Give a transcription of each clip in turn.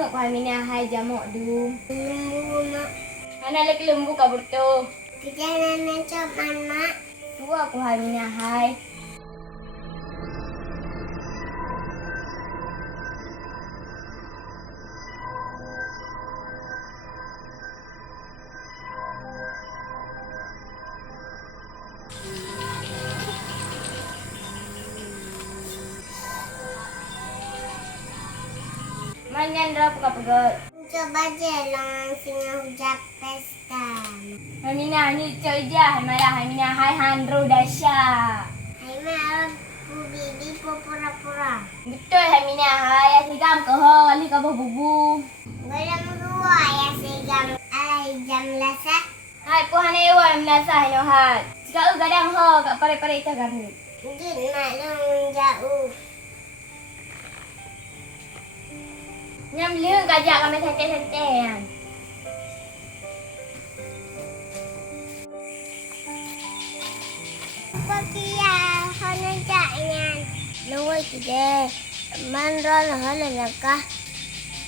Tengok ko Aminah hai jamuk du. Lembu mak. Mana lagi lembu kabur tu? Kejalan coban mak. Tu aku hai Aminah hai. Manyan dah pegat-pegat. Coba jalan singa hujat pesta. Aminah ni cik je. Malah Aminah hai handro dahsyat. Hai mak, bibi pura-pura. Betul Aminah hai. Asigam ke ho, ali ka bubu. Golong dua ya segam alai jam lasak. Hai pu hane wa Aminah sai no hai. Jika gadang ho kat pare-pare ta gamu. Jin mak long jauh. Nyam lương gajak kami santai-santaian. Pakia hana jaknyan. Lungoi kide. Manron hala lakah.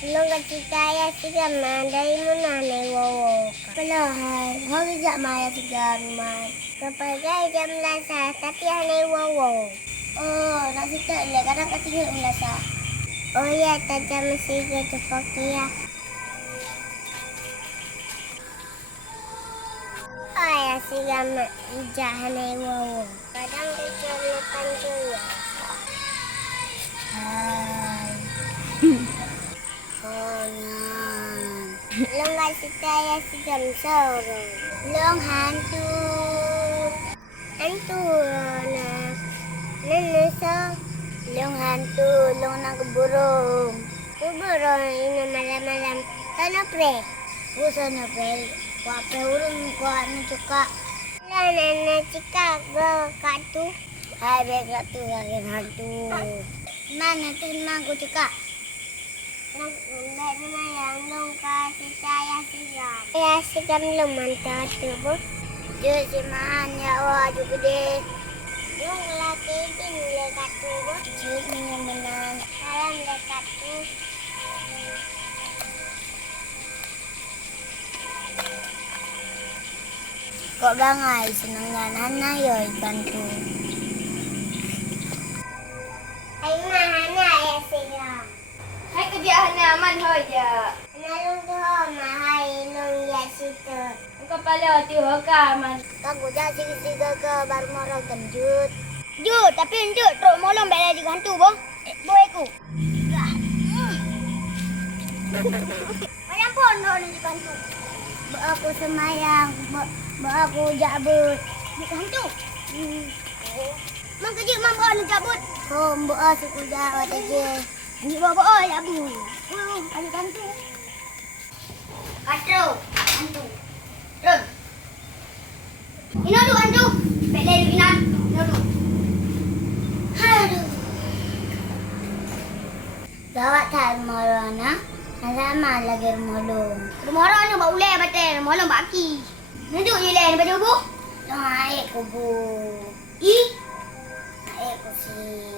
Long kacikaya sigam mandai munane wowo. Kalau hai, hobi jak maya sigam mai. Kepagai jam lasa tapi hane wowo. Oh, nak sikat le kadang katinggal lasa. Oh ya, tajam mesti ke pakia. Ayah sigam jak hane wowo. Kadang kecelakaan juga. Hai. Long kasih saya sigam sorong. Long hantu. Hantu nak. Nenek long hantu, long nak burung. Burung ini malam-malam. Sana pre. Sana pre. Kuat pre urung kuat mencuka. Nenek cika go katu. Hai be katu lagi hantu. Mana tu mang cuka. Mbak yang long kasih saya sigam. Ya sigam long mantap tu bu. Jo si man ya wah juga deh. Long laki tinggal katu bu. Jadi menang. Salam dekat tu. Kok bangai senangnya Nana yo ikan tu. Hai mana ya sigam. Hai kerjaan aman ho je. Nalung tu mahai long ya situ. Kepala tu ho ka man. Kagu dah siga ke baru morong kenjut. Jut, tapi jut truk molong bela juga hantu boh. Boy aku. Macam pun orang ni hantu. Aku semayang, aku jabut. Bukan hantu. Mang kerja mang orang jabut. Oh, mbak aku jawat aja. Ni bawa ya bu. Ada hantu. Hantu, hantu. Rem. Ino tu hantu. Bela inan. Ino tu. Aduh. Gawat tak morona. Sama lagi molong. Rumah ni bau le batal, molong baki. Nunjuk je le baju bu. Air kubu. Air kusi.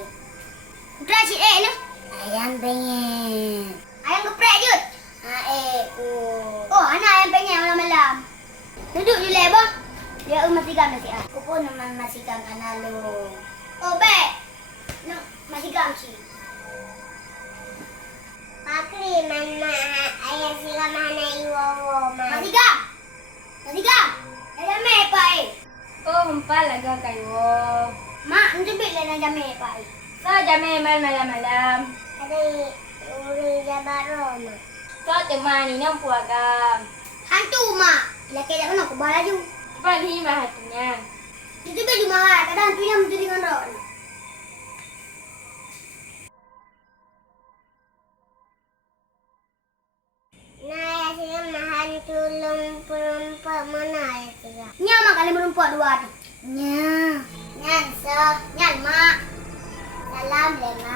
Putra cik ni. Ayam pengen. Ayam geprek je. Air ku. Oh, anak ayam pengen malam-malam. Nunjuk je le boh. Dia masih gam nasi ah. Aku pun masih kangen lalu. Oh, baik. Nak masih gam cik. Pakri mana ayah sila mana iwo man. Masih gam. Masih gam. Ada me pai. Oh, hempal laga kayo. Mak, nunjuk le na jame pai. Sa jame malam-malam. Ada uri jabaro man. So temani nang puagam. Hantu mak. Laki dah kena kubala ju. Bali mah hatunya. Itu baju mahal, kadang hantunya mesti dengan ron. Nah, sila mahan tulong perempat mana ya sila? Nya mak kali merumpat dua tu. Nya, nyan so, Nyan mak. salam lema.